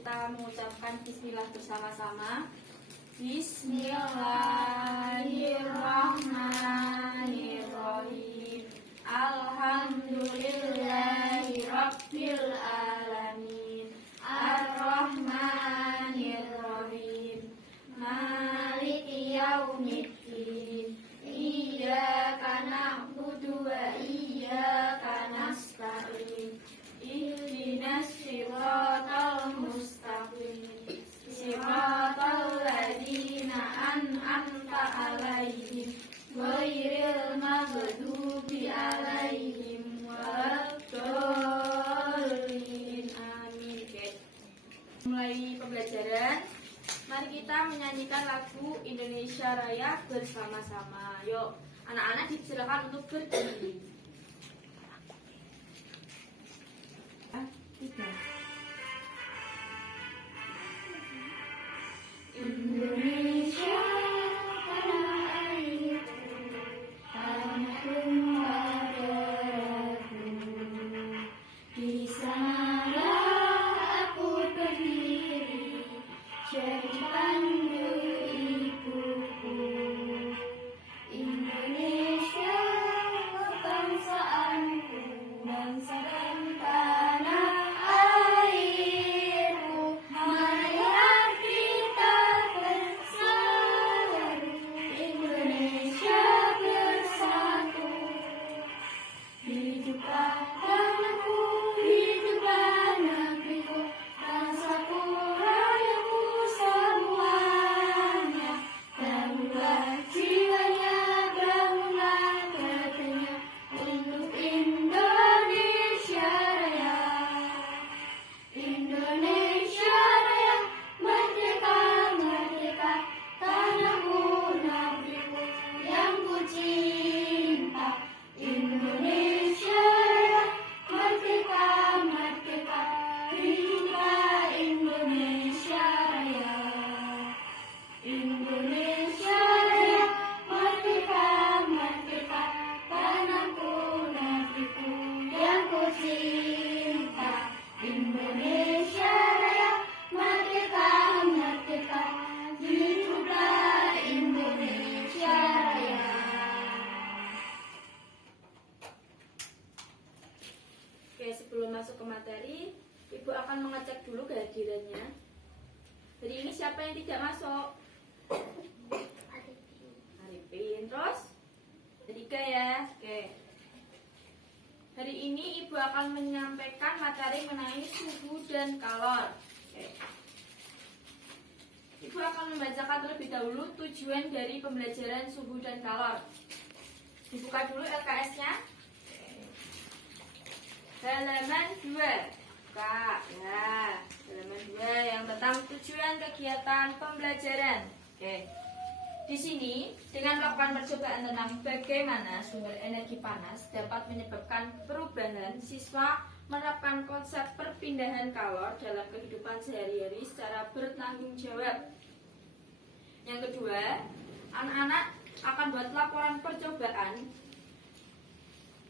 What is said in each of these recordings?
kita mengucapkan bismillah bersama-sama. Bismillahirrahmanirrahim. Alhamdulillahirabbil alamin. Ar-Rahmanir-Rahim. Maliki yaumiddin. Iyyaka na'budu wa iyyaka nasta'in. Ihdinas siratal mustaqim. Siratal ladzina an'amta 'alaihim ghairil maghdubi 'alaihim waladdallin. Amin. Mulai pembelajaran, mari kita menyanyikan lagu Indonesia Raya bersama-sama. Yuk, anak-anak dipersilakan untuk berdiri. Indonesia tanah airku, tanahku padaku. Di sanalah aku berdiri, jadi pandu ibuku. Indonesia bangsaanku, bangsa dan tanah airku. Marilah kita bersatu, Indonesia bersatu. Hiduplah tanahku, hiduplah negeriku, bangsaku, rakyatku semuanya. Bangunlah jiwanya, bangunlah hatinya untuk Indonesia Raya. Indonesia Raya, merdeka, merdeka, tanahku, negeriku yang ku cinta. Indonesia Raya, merdeka, merdeka, hiduplah Indonesia Raya. Indonesia Raya, merdeka, merdeka, tanahku, negeriku yang ku cinta. Indonesia Raya, merdeka, merdeka, hiduplah Indonesia Raya. Oke, sebelum masuk ke materi, Ibu akan mengecek dulu kehadirannya. Hari ini siapa yang tidak masuk? Arifin. Terus? Ketiga ya. Oke. Hari ini Ibu akan menyampaikan materi mengenai suhu dan kalor. Oke. Ibu akan membacakan terlebih dahulu tujuan dari pembelajaran suhu dan kalor. Dibuka dulu LKS-nya. Halaman 2. Buka. Ya, halaman 2 yang tentang tujuan kegiatan pembelajaran. Oke. Di sini, dengan melakukan percobaan tentang bagaimana sumber energi panas dapat menyebabkan perubahan, siswa menerapkan konsep perpindahan kalor dalam kehidupan sehari-hari secara bertanggung jawab. Yang kedua, anak-anak akan buat laporan percobaan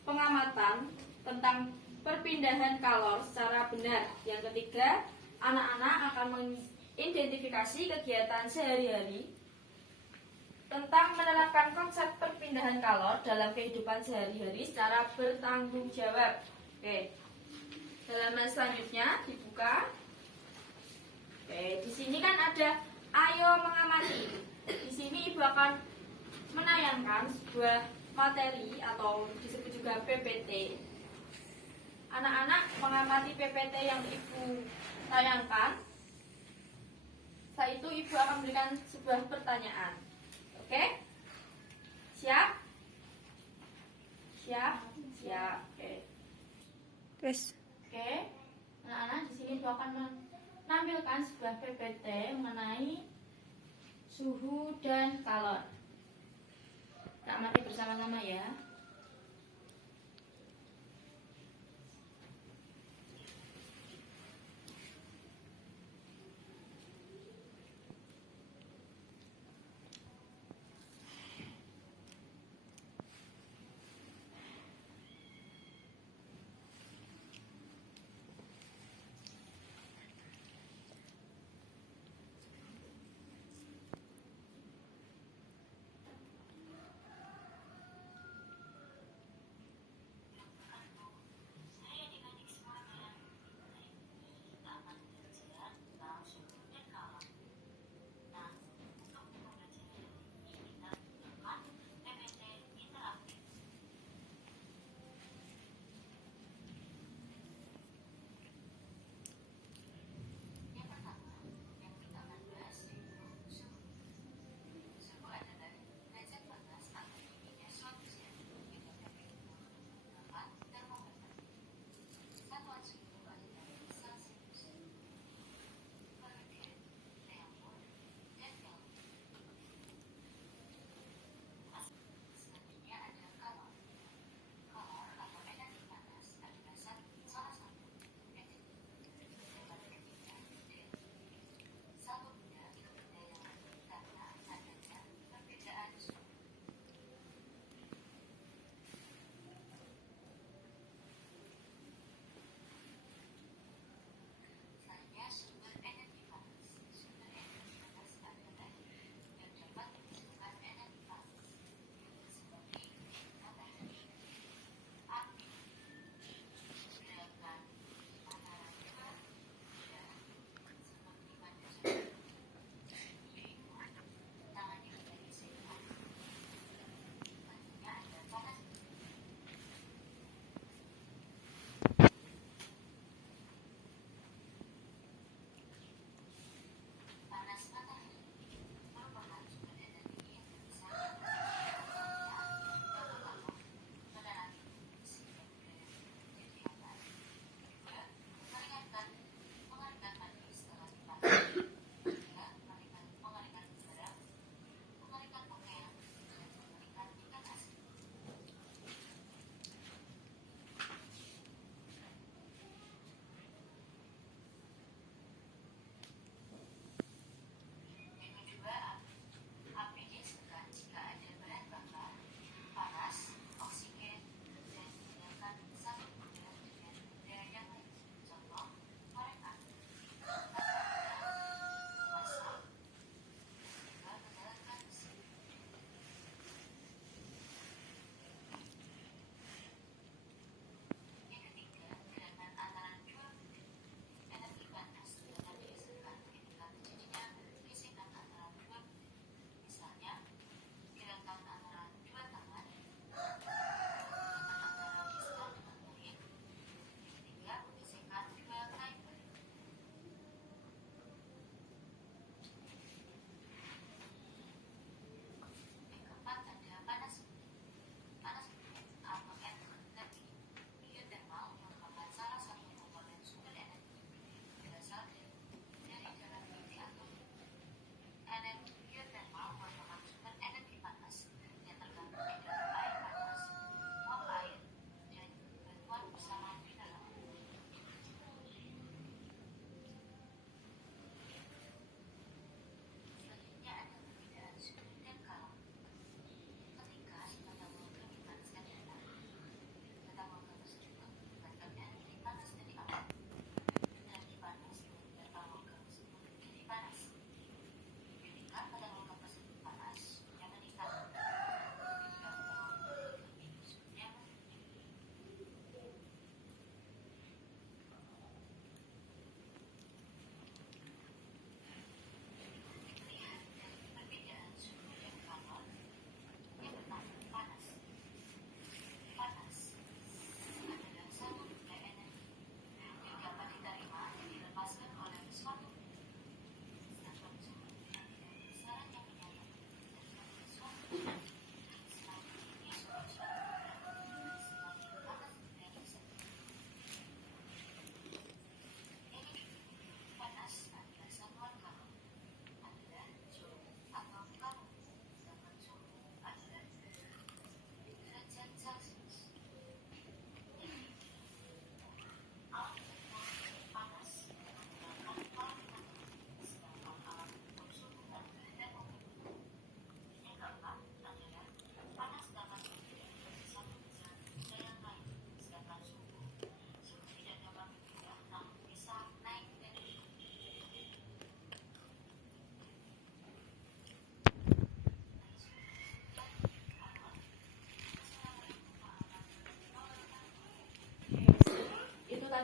pengamatan tentang perpindahan kalor secara benar. Yang ketiga, anak-anak akan mengidentifikasi kegiatan sehari-hari tentang menerapkan konsep perpindahan kalor dalam kehidupan sehari-hari secara bertanggung jawab. Oke. Halaman selanjutnya dibuka. Oke, di sini kan ada ayo mengamati. Di sini Ibu akan menayangkan sebuah materi atau disebut juga PPT. Anak-anak mengamati PPT yang Ibu tayangkan. Setelah itu Ibu akan memberikan sebuah pertanyaan. Oke? Siap? Siap? Siap. Oke. Terus. Oke. Anak-anak di sini Ibu akan menampilkan sebuah PPT mengenai suhu dan kalor. Kita amati bersama-sama ya.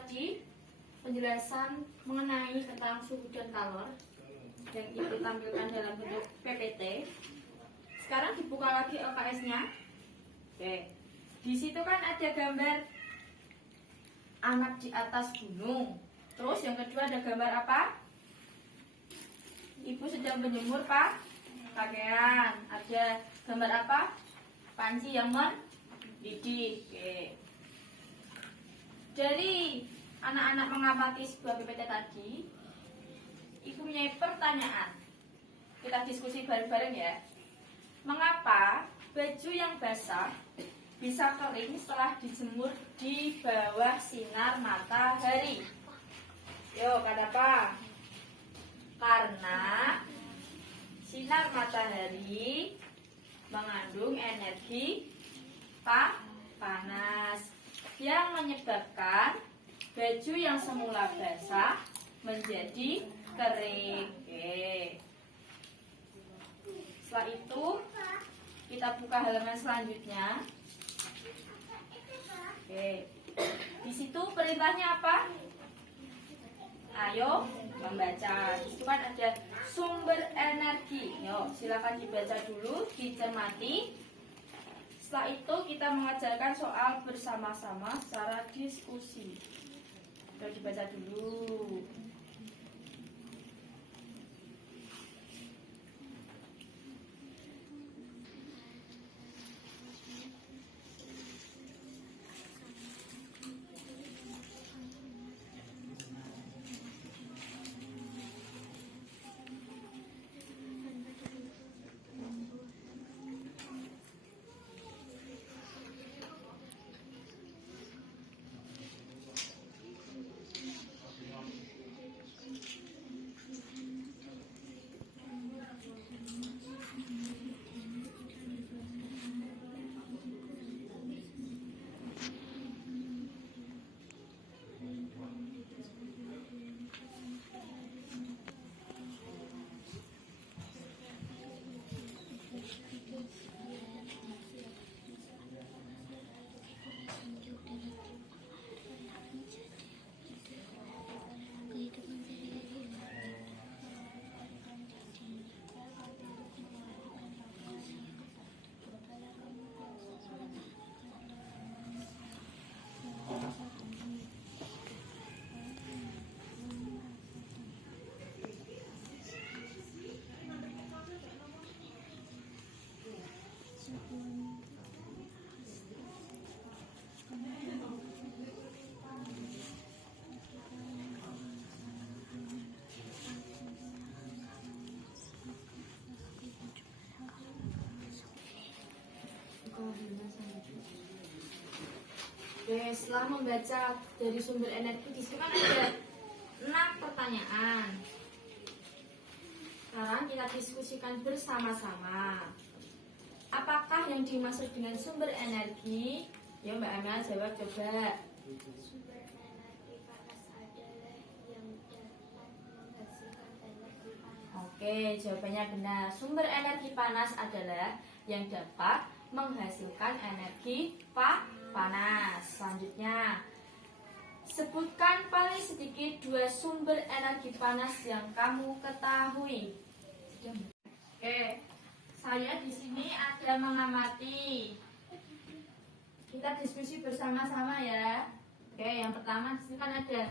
tadi penjelasan mengenai tentang suhu dan kalor yang Ibu tampilkan dalam bentuk PPT. Sekarang dibuka lagi LKS-nya. Oke. Di situ kan ada gambar anak di atas gunung. Terus yang kedua ada gambar apa? Ibu sedang menjemur pakaian. Ada gambar apa? Panci yang mendidih. Oke. Dari anak-anak mengamati sebuah PPT tadi, Ibu punya pertanyaan. Kita diskusi bareng-bareng ya. Mengapa baju yang basah bisa kering setelah dijemur di bawah sinar matahari? Yo, kenapa? Karena sinar matahari mengandung energi panas yang menyebabkan baju yang semula basah menjadi kering. Oke. Setelah itu kita buka halaman selanjutnya. Oke. Di situ perintahnya apa? Ayo membaca. Di situ kan ada sumber energi. Yo, silakan dibaca dulu, dicermati. Setelah itu kita mengajarkan soal bersama-sama secara diskusi. Sudah dibaca dulu. Oke, setelah membaca dari sumber energi, di situ kan ada 6 pertanyaan. Sekarang kita diskusikan bersama-sama. Apakah yang dimaksud dengan sumber energi? Ya, Mbak Amel jawab coba. Sumber energi panas adalah yang dapat menghasilkan energi panas. Oke, jawabannya benar. Sumber energi panas adalah yang dapat menghasilkan energi panas. Selanjutnya, sebutkan paling sedikit 2 sumber energi panas yang kamu ketahui. Oke, saya di sini ada mengamati. Kita diskusi bersama-sama ya. Oke, yang pertama di sini kan ada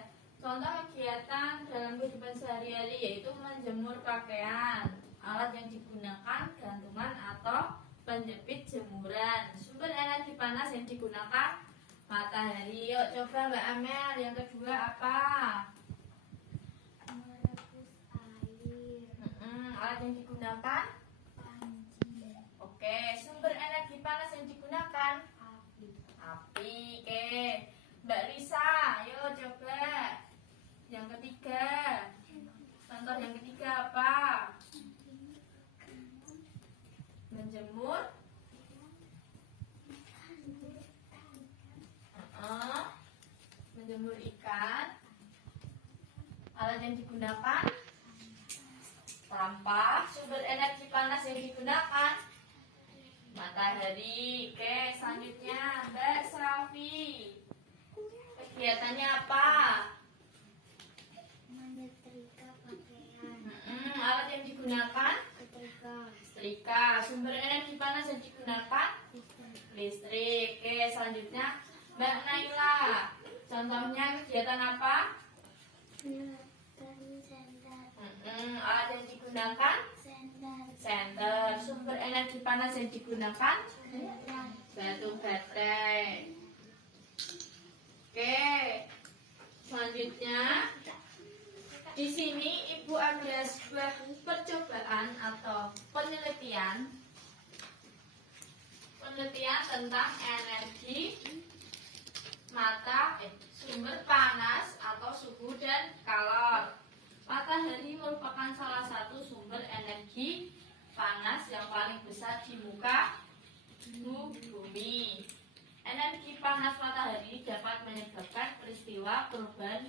contoh kegiatan dalam kehidupan sehari-hari, yaitu menjemur pakaian. Alat yang digunakan gantungan atau penjepit jemuran. Sumber energi panas yang digunakan matahari. Yuk coba Mbak Amel, yang kedua apa? Merebus air. Alat yang digunakan? Panci. Oke, sumber energi panas yang digunakan? Api. Api. Oke, Mbak Risa, yuk coba. Yang ketiga. Contoh yang ketiga apa? Menjemur menjemur ikan. Alat yang digunakan sampah. Sumber energi panas yang digunakan matahari. Oke, selanjutnya Mbak Srafi. Kegiatannya apa? Menyetrika pakaian. Alat yang digunakan? Setrika. Setrika. Sumber energi panas yang digunakan? Listrik. Listrik. Oke, selanjutnya Mbak Naila. Contohnya kegiatan apa? Menurunkan senter. Alat yang digunakan? Senter. Senter. Sumber energi panas yang digunakan? Senter. Batu baterai. Oke. Selanjutnya di sini Ibu ada sebuah percobaan atau penelitian tentang energi sumber panas atau suhu dan kalor. Matahari merupakan salah satu sumber energi panas yang paling besar di muka bumi. Energi panas matahari dapat menyebabkan peristiwa perubahan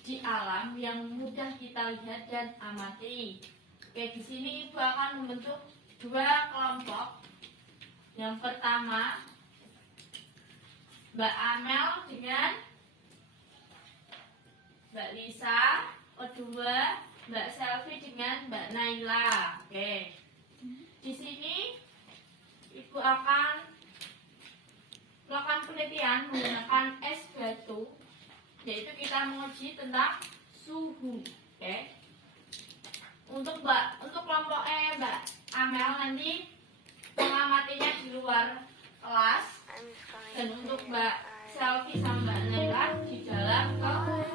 di alam yang mudah kita lihat dan amati. Oke, di sini Ibu akan membentuk dua kelompok. Yang pertama, Mbak Amel dengan Mbak Lisa. Kedua, Mbak Selvi dengan Mbak Naila. Oke. Di sini Ibu akan melakukan penelitian menggunakan es batu, yaitu kita menguji tentang suhu. Oke. Untuk kelompok Mbak Amel nanti mengamatinya di luar kelas, dan untuk Mbak Selvi sama Mbak Naila di dalam kelas.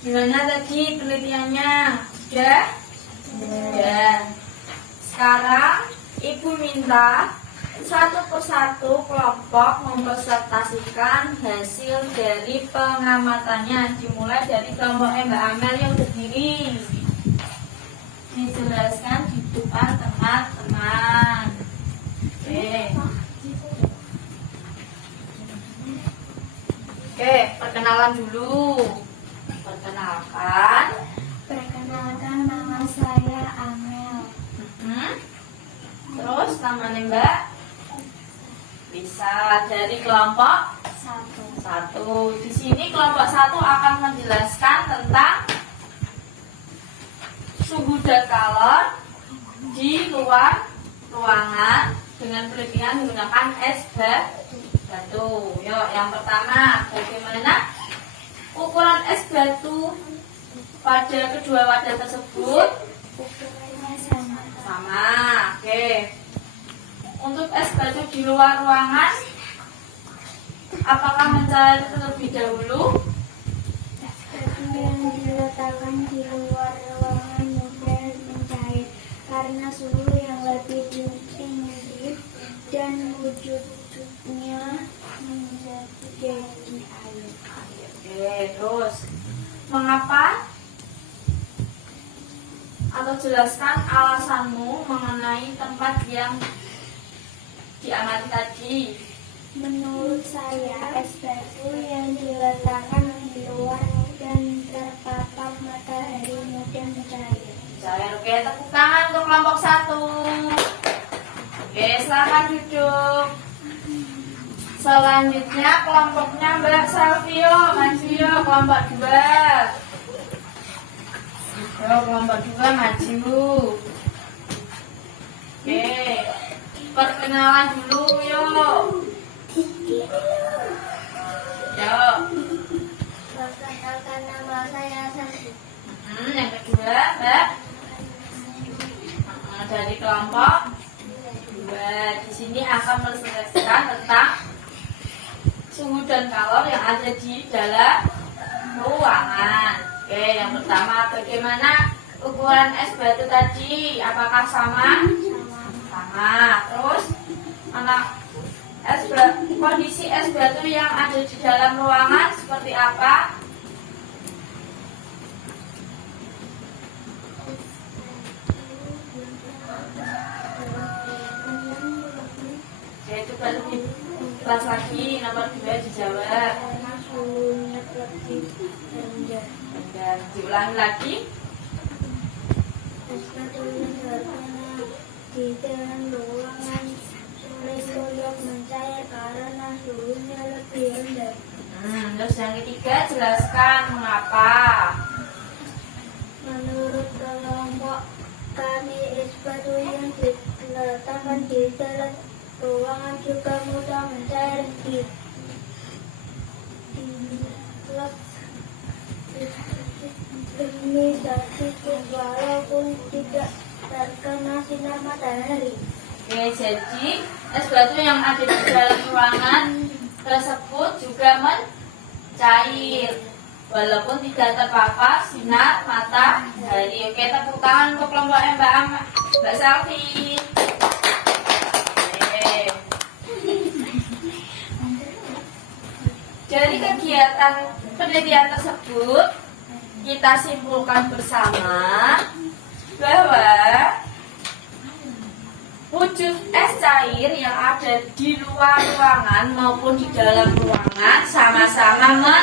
Gimana tadi penelitiannya? Sudah? Sudah. Sekarang Ibu minta satu persatu kelompok mempresentasikan hasil dari pengamatannya. Dimulai dari kelompok Mbak Amel yang berdiri. Dijelaskan di depan teman-teman. Oke, perkenalan dulu. Perkenalkan. Perkenalkan, nama saya Amel. Terus namanya Mbak? Bisa dari kelompok satu. Di sini kelompok satu akan menjelaskan tentang suhu dan kalor di luar ruangan dengan penelitian menggunakan es batu. Yuk, yang pertama, bagaimana ukuran es batu pada kedua wadah tersebut? Ukurannya Sama. Oke. Untuk es batu di luar ruangan, apakah mencair terlebih dahulu? batu yang diletakkan di luar ruangan mudah mencair karena suhu yang lebih tinggi dan wujudnya menjadi air. Oke, terus mengapa? Atau jelaskan alasanmu mengenai tempat yang diamati tadi. Menurut saya, es batu yang diletakkan di luar dan terpapar matahari mudah mencair. Oke, tepuk tangan untuk kelompok satu. Oke, silakan duduk. Selanjutnya kelompoknya Mbak Salvio, Maju, kelompok 2. Yo, kelompok 2 maju. Oke, perkenalan dulu yuk. Yuk. Perkenalkan, nama saya Santi. Yang kedua, Mbak. Dari kelompok 2. Di sini akan menjelaskan tentang suhu dan kalor yang ada di dalam ruangan. Oke, yang pertama, bagaimana ukuran es batu tadi? Apakah sama? Sama. Terus, kondisi es batu yang ada di dalam ruangan seperti apa? Oke, coba lebih kelas lagi, nomor 2 dijawab. Karena suhunya lebih rendah. Dan diulangi lagi. Es batu yang berada di dalam ruangan sulit untuk mencair karena suhunya lebih rendah. Terus yang ketiga, jelaskan mengapa. Menurut kelompok kami, es batu yang diletakkan di dalam ruangan juga mudah mencair demi sedikit walaupun tidak terkena sinar matahari. Oke, jadi es batu yang ada di dalam ruangan tersebut juga mencair walaupun tidak terpapar sinar matahari. Oke, tepuk tangan untuk kelompok Mbak Selvi. Dari kegiatan penelitian tersebut, kita simpulkan bersama bahwa wujud es cair yang ada di luar ruangan maupun di dalam ruangan sama-sama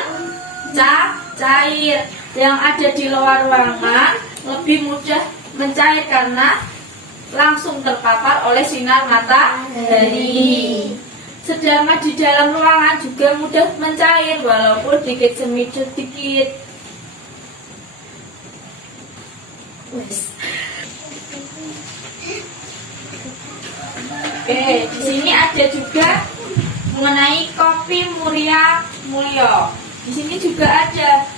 mencair. Yang ada di luar ruangan lebih mudah mencair karena langsung terpapar oleh sinar matahari. Sedangkan di dalam ruangan juga mudah mencair walaupun dikit demi dikit. Oke, di sini ada juga mengenai kopi Muria Mulyo. Di sini juga ada.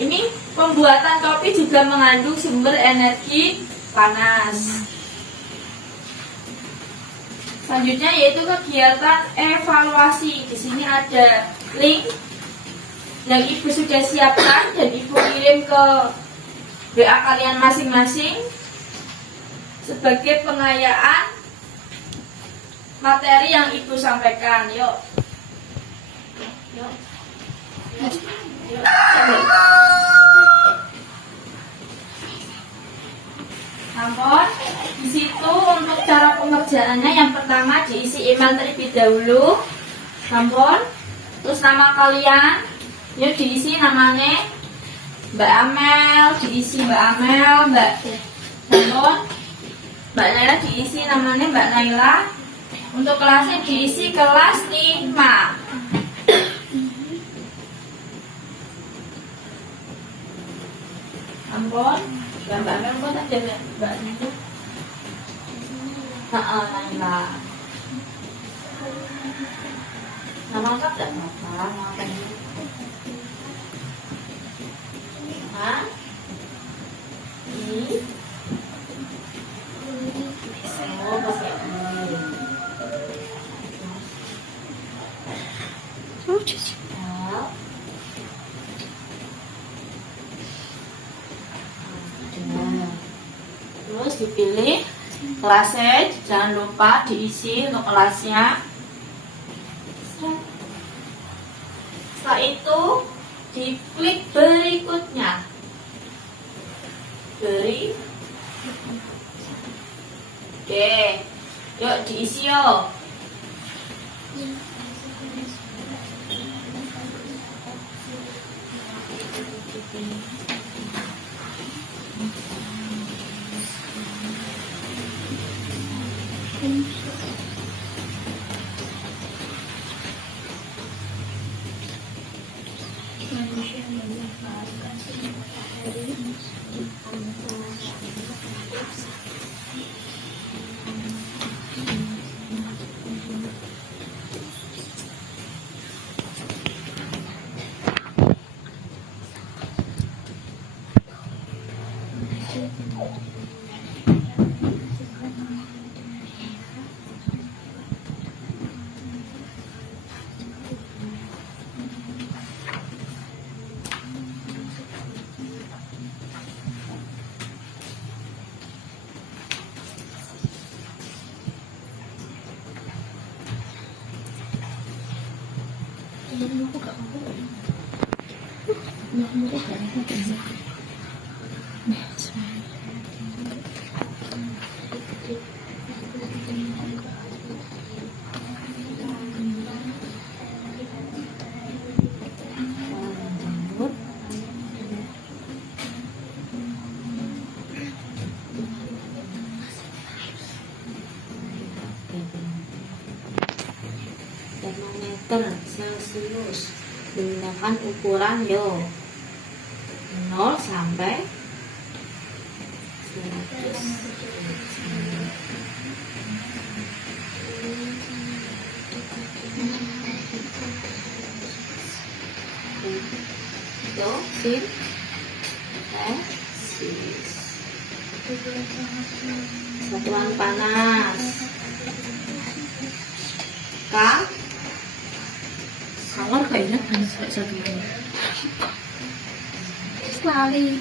Ini pembuatan kopi juga mengandung sumber energi panas. Selanjutnya yaitu kegiatan evaluasi. Di sini ada link yang ibu sudah siapkan dan ibu kirim ke WA kalian masing-masing sebagai pengayaan materi yang ibu sampaikan. Yuk. Yuk. Yuk. Namun di situ untuk cara pengerjaannya yang pertama diisi email terlebih dahulu. Namun terus nama kalian, yuk diisi namanya Mbak Amel, diisi Mbak Amel, namun Mbak Naila diisi namanya Mbak Naila. Untuk kelasnya diisi kelas 5. Ampun, Mbak Amel kok ada Mbak itu? Naila. Nama lengkap tidak apa-apa. Hah? Ini? Oh, pakai ini. Oh, cuci. Terus dipilih kelasnya, jangan lupa diisi untuk kelasnya. Setelah itu diklik berikutnya. Oke, yuk diisi yuk. Termometer Celcius menggunakan ukuran 0 sampai 100. Sin Celsius. Satuan panas K. Kamar kayaknya panas kayak satu sekali.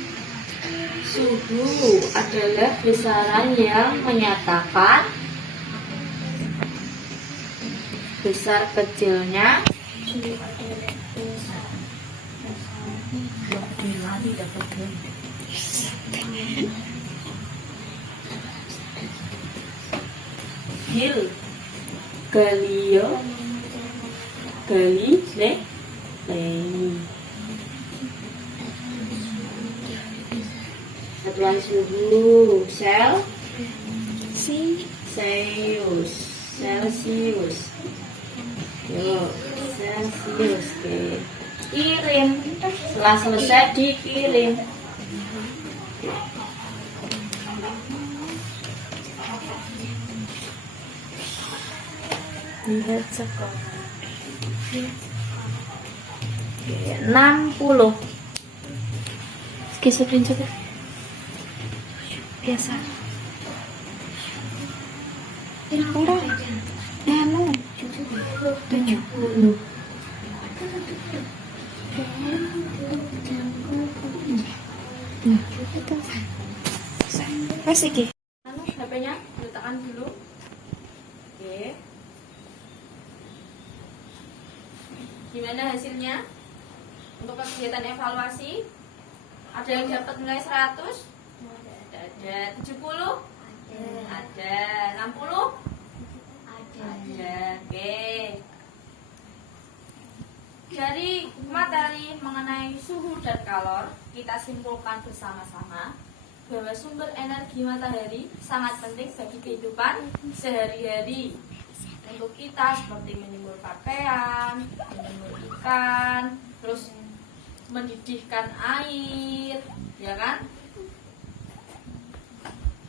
Suhu adalah besaran yang menyatakan besar kecilnya Galileo Galilei. Satuan suhu Celsius. Yuk, Celsius. Oke. Kirim. Setelah selesai dikirim. Lihat sekolah. 60. Kisah prinsip biasa. Enggak. Emang 70. wes iki. HP-nya letakkan dulu. Oke. Gimana hasilnya? Untuk kegiatan evaluasi, ada yang dapat nilai 100? Ada 70? Ada 60? Ada. Oke. Dari materi mengenai suhu dan kalor, kita simpulkan bersama-sama bahwa sumber energi matahari sangat penting bagi kehidupan sehari-hari untuk kita, seperti menjemur pakaian, menjemur ikan, terus mendidihkan air, ya kan?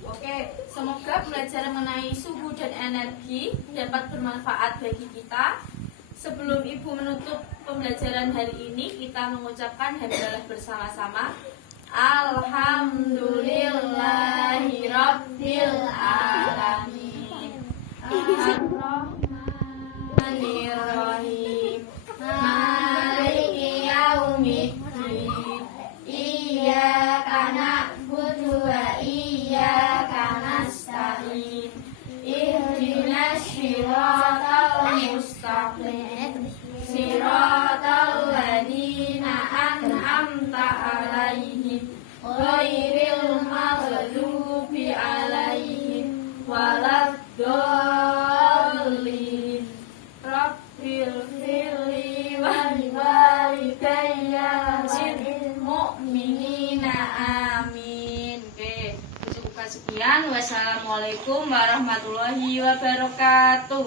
Oke, semoga pelajaran mengenai suhu dan energi dapat bermanfaat bagi kita. Sebelum Ibu menutup pembelajaran hari ini, kita mengucapkan hamdalah bersama-sama. Alhamdulillahirabbil alamin. Ar-Rahmanir-Rahim. Maliki yaumiddin. Iyyaka na'budu wa iyyaka nasta'in. Ihdinas siratal mustaqim. Siratal ladzina an'amta 'alaihim ghairil maghdubi 'alaihim waladdallin. Rabbil firli wal walidayya wal mu'minina amin. Oke, cukupkan sekian. Wassalamualaikum warahmatullahi wabarakatuh.